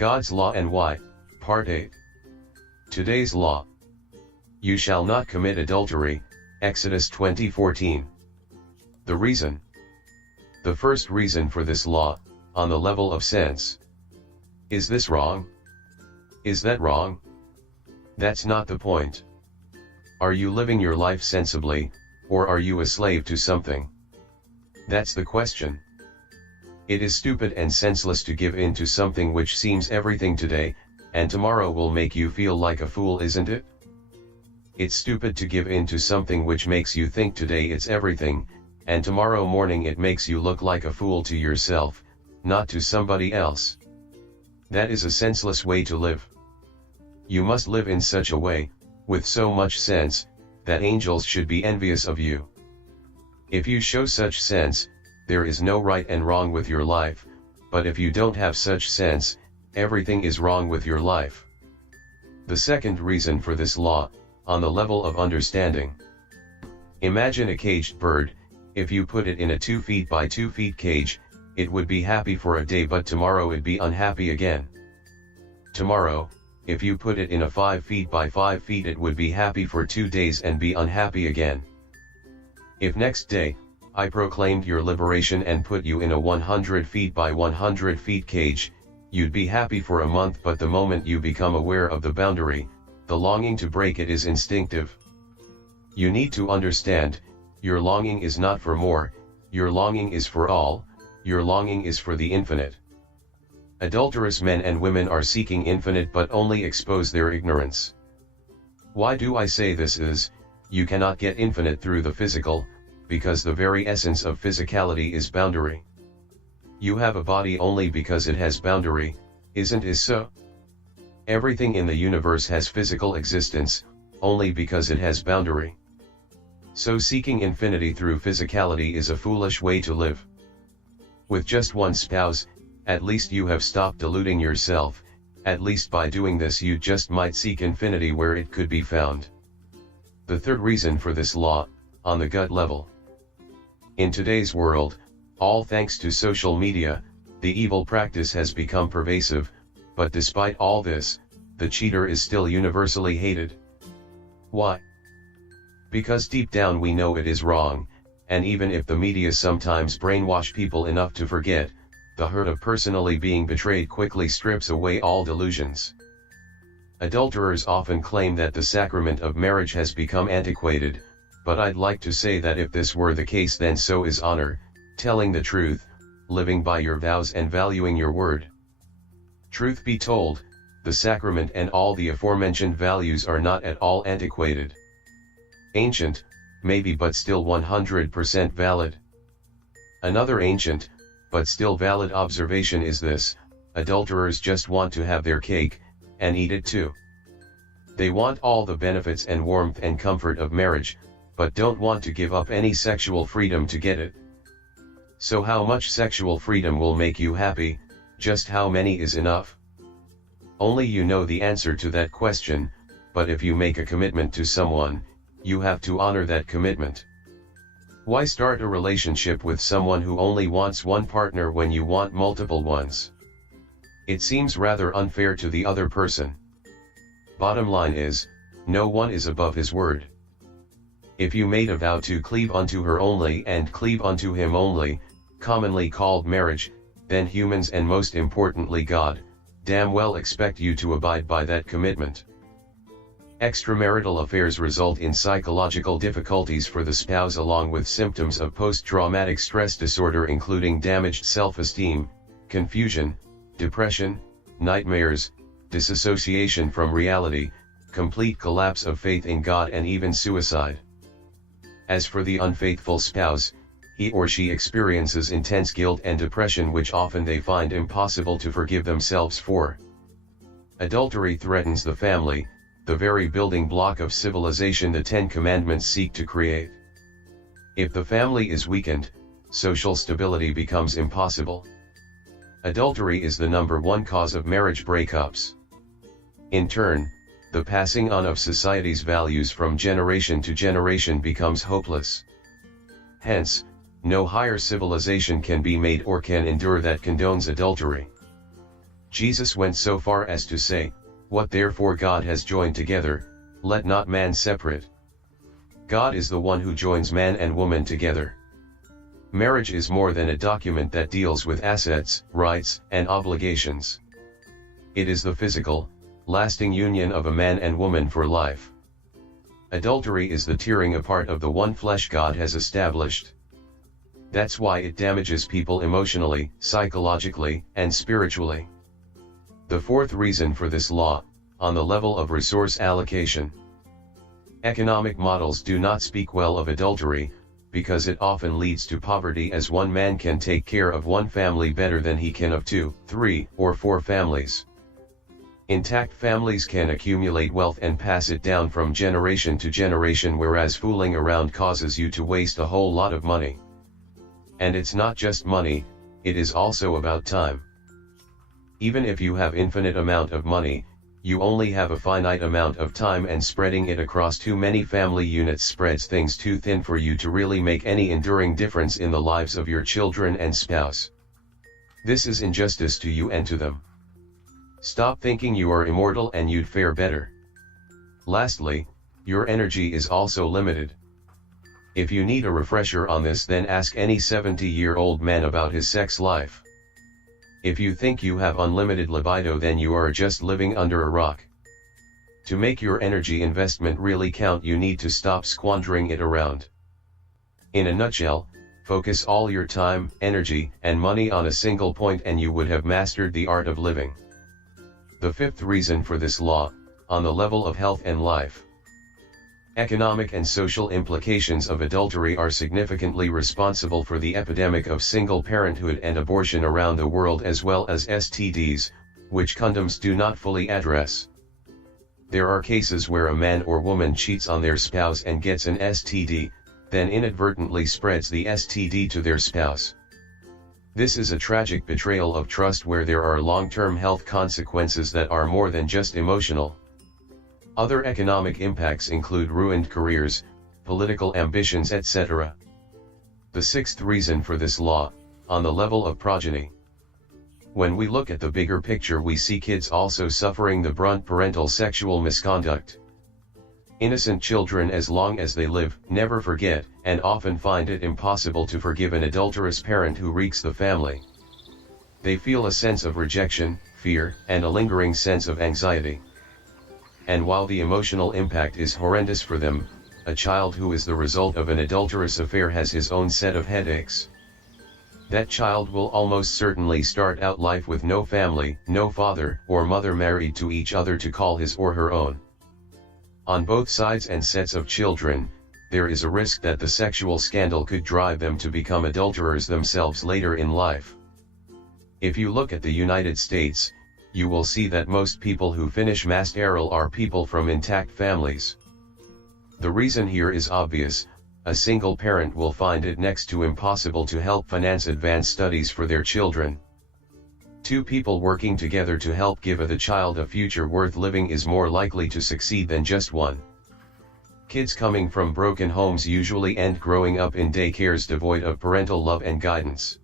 God's Law and Why, Part 8. Today's Law. You shall not commit adultery, Exodus 20:14. The reason. The first reason for this law, on the level of sense. Is this wrong? Is that wrong? That's not the point. Are you living your life sensibly, or are you a slave to something? That's the question. It is stupid and senseless to give in to something which seems everything today, and tomorrow will make you feel like a fool, isn't it? It's stupid to give in to something which makes you think today it's everything, and tomorrow morning it makes you look like a fool to yourself, not to somebody else. That is a senseless way to live. You must live in such a way, with so much sense, that angels should be envious of you. If you show such sense, there is no right and wrong with your life, but if you don't have such sense, everything is wrong with your life. The second reason for this law, on the level of understanding. Imagine a caged bird. If you put it in a 2 feet by 2 feet cage, it would be happy for a day, but tomorrow it'd be unhappy again. Tomorrow, if you put it in a 5 feet by 5 feet, it would be happy for 2 days and be unhappy again. If next day, I proclaimed your liberation and put you in a 100 feet by 100 feet cage, you'd be happy for a month, but the moment you become aware of the boundary, the longing to break it is instinctive. You need to understand, your longing is not for more, your longing is for all, your longing is for the infinite. Adulterous men and women are seeking infinite but only expose their ignorance. Why do I say this is, you cannot get infinite through the physical, because the very essence of physicality is boundary. You have a body only because it has boundary, isn't it so? Everything in the universe has physical existence, only because it has boundary. So seeking infinity through physicality is a foolish way to live. With just one spouse, at least you have stopped deluding yourself, at least by doing this you just might seek infinity where it could be found. The third reason for this law, on the gut level. In today's world, all thanks to social media, the evil practice has become pervasive, but despite all this, the cheater is still universally hated. Why? Because deep down we know it is wrong, and even if the media sometimes brainwash people enough to forget, the hurt of personally being betrayed quickly strips away all delusions. Adulterers often claim that the sacrament of marriage has become antiquated, but I'd like to say that if this were the case, then so is honor, telling the truth, living by your vows and valuing your word. Truth be told, the sacrament and all the aforementioned values are not at all antiquated. Ancient, maybe, but still 100% valid. Another ancient, but still valid observation is this: adulterers just want to have their cake, and eat it too. They want all the benefits and warmth and comfort of marriage, but don't want to give up any sexual freedom to get it. So how much sexual freedom will make you happy? Just how many is enough? Only you know the answer to that question, but if you make a commitment to someone, you have to honor that commitment. Why start a relationship with someone who only wants one partner when you want multiple ones? It seems rather unfair to the other person. Bottom line is, no one is above his word. If you made a vow to cleave unto her only and cleave unto him only, commonly called marriage, then humans and most importantly God, damn well expect you to abide by that commitment. Extramarital affairs result in psychological difficulties for the spouse along with symptoms of post-traumatic stress disorder including damaged self-esteem, confusion, depression, nightmares, disassociation from reality, complete collapse of faith in God and even suicide. As for the unfaithful spouse, he or she experiences intense guilt and depression which often they find impossible to forgive themselves for. Adultery threatens the family, the very building block of civilization the Ten Commandments seek to create. If the family is weakened, social stability becomes impossible. Adultery is the #1 cause of marriage breakups. In turn, the passing on of society's values from generation to generation becomes hopeless. Hence, no higher civilization can be made or can endure that condones adultery. Jesus went so far as to say, "What therefore God has joined together, let not man separate." God is the one who joins man and woman together. Marriage is more than a document that deals with assets, rights, and obligations. It is the physical, lasting union of a man and woman for life. Adultery is the tearing apart of the one flesh God has established. That's why it damages people emotionally, psychologically, and spiritually. The fourth reason for this law, on the level of resource allocation. Economic models do not speak well of adultery, because it often leads to poverty, as one man can take care of one family better than he can of 2, 3, or 4 families. Intact families can accumulate wealth and pass it down from generation to generation, whereas fooling around causes you to waste a whole lot of money. And it's not just money, it is also about time. Even if you have infinite amount of money, you only have a finite amount of time, and spreading it across too many family units spreads things too thin for you to really make any enduring difference in the lives of your children and spouse. This is injustice to you and to them. Stop thinking you are immortal and you'd fare better. Lastly, your energy is also limited. If you need a refresher on this, then ask any 70-year-old man about his sex life. If you think you have unlimited libido, then you are just living under a rock. To make your energy investment really count, you need to stop squandering it around. In a nutshell, focus all your time, energy, and money on a single point and you would have mastered the art of living. The fifth reason for this law, on the level of health and life. Economic and social implications of adultery are significantly responsible for the epidemic of single parenthood and abortion around the world, as well as STDs, which condoms do not fully address. There are cases where a man or woman cheats on their spouse and gets an STD, then inadvertently spreads the STD to their spouse. This is a tragic betrayal of trust, where there are long-term health consequences that are more than just emotional. Other economic impacts include ruined careers, political ambitions, etc. The sixth reason for this law, on the level of progeny. When we look at the bigger picture, we see kids also suffering the brunt parental sexual misconduct. Innocent children, as long as they live, never forget, and often find it impossible to forgive an adulterous parent who wreaks the family. They feel a sense of rejection, fear, and a lingering sense of anxiety. And while the emotional impact is horrendous for them, a child who is the result of an adulterous affair has his own set of headaches. That child will almost certainly start out life with no family, no father or mother married to each other to call his or her own. On both sides and sets of children, there is a risk that the sexual scandal could drive them to become adulterers themselves later in life. If you look at the United States, you will see that most people who finish mass sterile are people from intact families. The reason here is obvious: a single parent will find it next to impossible to help finance advanced studies for their children. Two people working together to help give the child a future worth living is more likely to succeed than just one. Kids coming from broken homes usually end growing up in daycares devoid of parental love and guidance.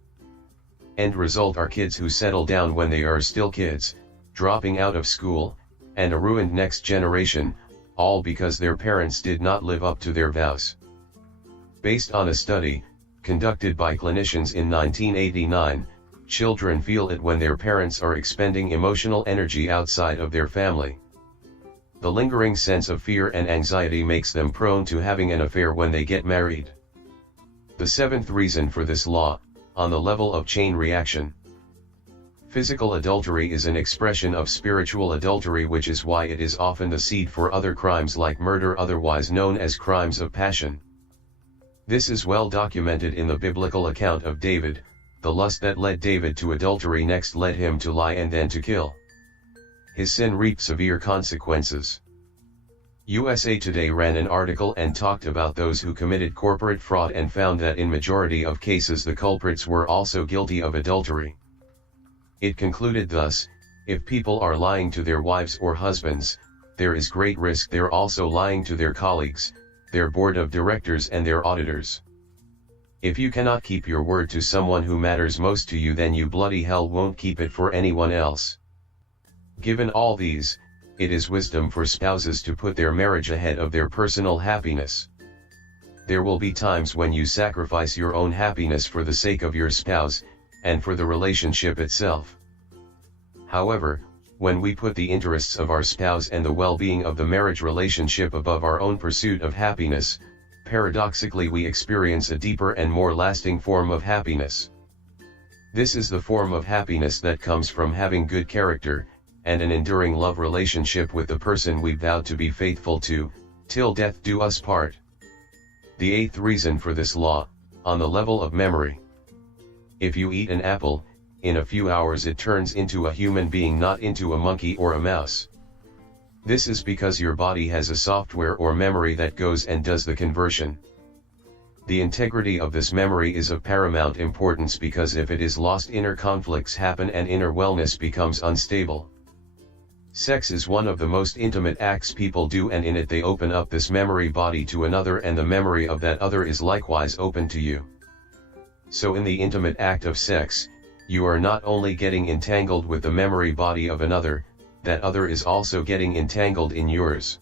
End result are kids who settle down when they are still kids, dropping out of school, and a ruined next generation, all because their parents did not live up to their vows. Based on a study, conducted by clinicians in 1989, children feel it when their parents are expending emotional energy outside of their family. The lingering sense of fear and anxiety makes them prone to having an affair when they get married. The seventh reason for this law, on the level of chain reaction. Physical adultery is an expression of spiritual adultery, which is why it is often the seed for other crimes like murder, otherwise known as crimes of passion. This is well documented in the biblical account of David. The lust that led David to adultery next led him to lie and then to kill. His sin reaped severe consequences. USA Today ran an article and talked about those who committed corporate fraud and found that in majority of cases the culprits were also guilty of adultery. It concluded thus: if people are lying to their wives or husbands, there is great risk they're also lying to their colleagues, their board of directors and their auditors. If you cannot keep your word to someone who matters most to you, then you bloody hell won't keep it for anyone else. Given all these, it is wisdom for spouses to put their marriage ahead of their personal happiness. There will be times when you sacrifice your own happiness for the sake of your spouse, and for the relationship itself. However, when we put the interests of our spouse and the well-being of the marriage relationship above our own pursuit of happiness, paradoxically we experience a deeper and more lasting form of happiness. This is the form of happiness that comes from having good character, and an enduring love relationship with the person we vowed to be faithful to, till death do us part. The eighth reason for this law, on the level of memory. If you eat an apple, in a few hours it turns into a human being, not into a monkey or a mouse. This is because your body has a software or memory that goes and does the conversion. The integrity of this memory is of paramount importance, because if it is lost, inner conflicts happen and inner wellness becomes unstable. Sex is one of the most intimate acts people do, and in it they open up this memory body to another, and the memory of that other is likewise open to you. So in the intimate act of sex, you are not only getting entangled with the memory body of another, that other is also getting entangled in yours.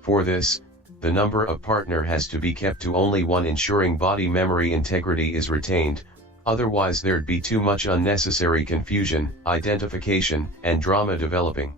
For this, the number of partner has to be kept to only one, ensuring body memory integrity is retained, otherwise there'd be too much unnecessary confusion, identification, and drama developing.